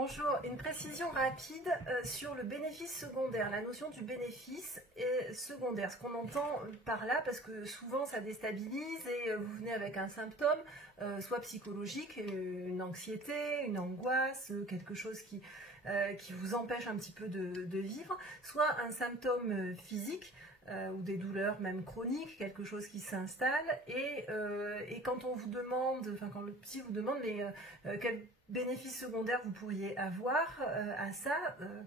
Bonjour, une précision rapide sur le bénéfice secondaire, la notion du bénéfice est secondaire, ce qu'on entend par là, parce que souvent ça déstabilise et vous venez avec un symptôme, soit psychologique, une anxiété, une angoisse, quelque chose qui vous empêche un petit peu de vivre, soit un symptôme physique, ou des douleurs même chroniques, quelque chose qui s'installe, et quand on vous demande, enfin quand le psy vous demande, mais quel bénéfice secondaire vous pourriez avoir à ça,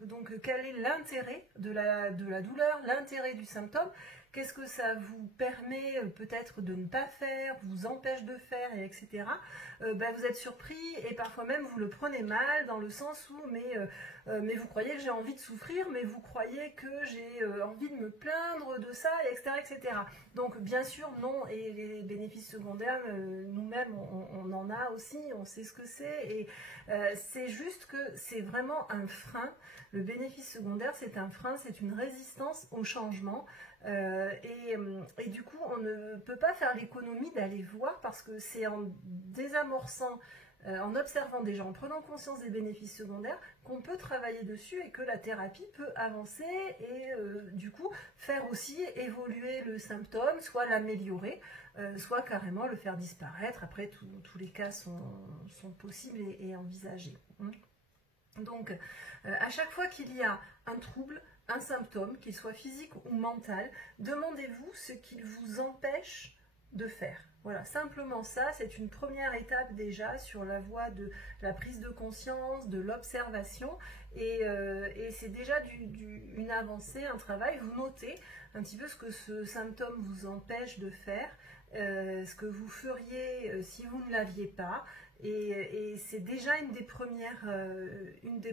donc quel est l'intérêt de la douleur, l'intérêt du symptôme, qu'est-ce que ça vous permet peut-être de ne pas faire, vous empêche de faire, et etc. Vous êtes surpris et parfois même vous le prenez mal dans le sens où mais vous croyez que j'ai envie de souffrir, mais vous croyez que j'ai envie de me plaindre de ça, etc., etc. Donc bien sûr non, et les bénéfices secondaires, nous-mêmes on en a aussi, on sait ce que c'est, et c'est juste que c'est vraiment un frein. Le bénéfice secondaire c'est un frein, c'est une résistance au changement, et du coup on ne peut pas faire l'économie d'aller voir, parce que c'est en désamorçant, en observant déjà, en prenant conscience des bénéfices secondaires, qu'on peut travailler dessus et que la thérapie peut avancer et du coup faire aussi évoluer le symptôme, soit l'améliorer, soit carrément le faire disparaître. Après, tous les cas sont possibles et envisagés. Donc, à chaque fois qu'il y a un trouble, un symptôme, qu'il soit physique ou mental, demandez-vous ce qu'il vous empêche de faire. Voilà, simplement ça, c'est une première étape déjà sur la voie de la prise de conscience, de l'observation, et c'est déjà une avancée, un travail. Vous notez un petit peu ce que ce symptôme vous empêche de faire, ce que vous feriez si vous ne l'aviez pas, et c'est déjà une des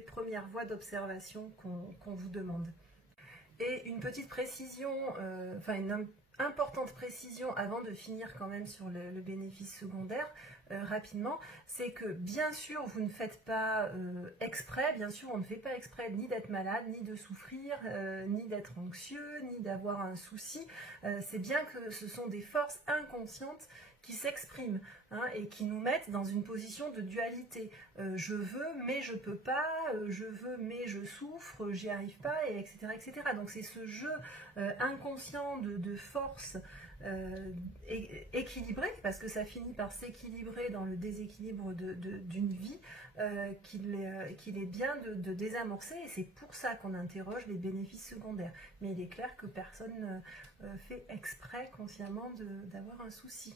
premières voies d'observation qu'on vous demande. Et une petite précision, une importante précision avant de finir quand même sur le bénéfice secondaire, rapidement, c'est que bien sûr vous ne faites pas exprès, bien sûr on ne fait pas exprès ni d'être malade, ni de souffrir, ni d'être anxieux, ni d'avoir un souci. C'est bien que ce sont des forces inconscientes qui s'expriment, et qui nous mettent dans une position de dualité. Je veux mais je peux pas, je veux mais je souffre, j'y arrive pas, et etc., etc. Donc c'est ce jeu inconscient de force équilibré, parce que ça finit par s'équilibrer dans le déséquilibre d'une vie, qu'il est bien de désamorcer, et c'est pour ça qu'on interroge les bénéfices secondaires. Mais il est clair que personne ne fait exprès consciemment d'avoir un souci.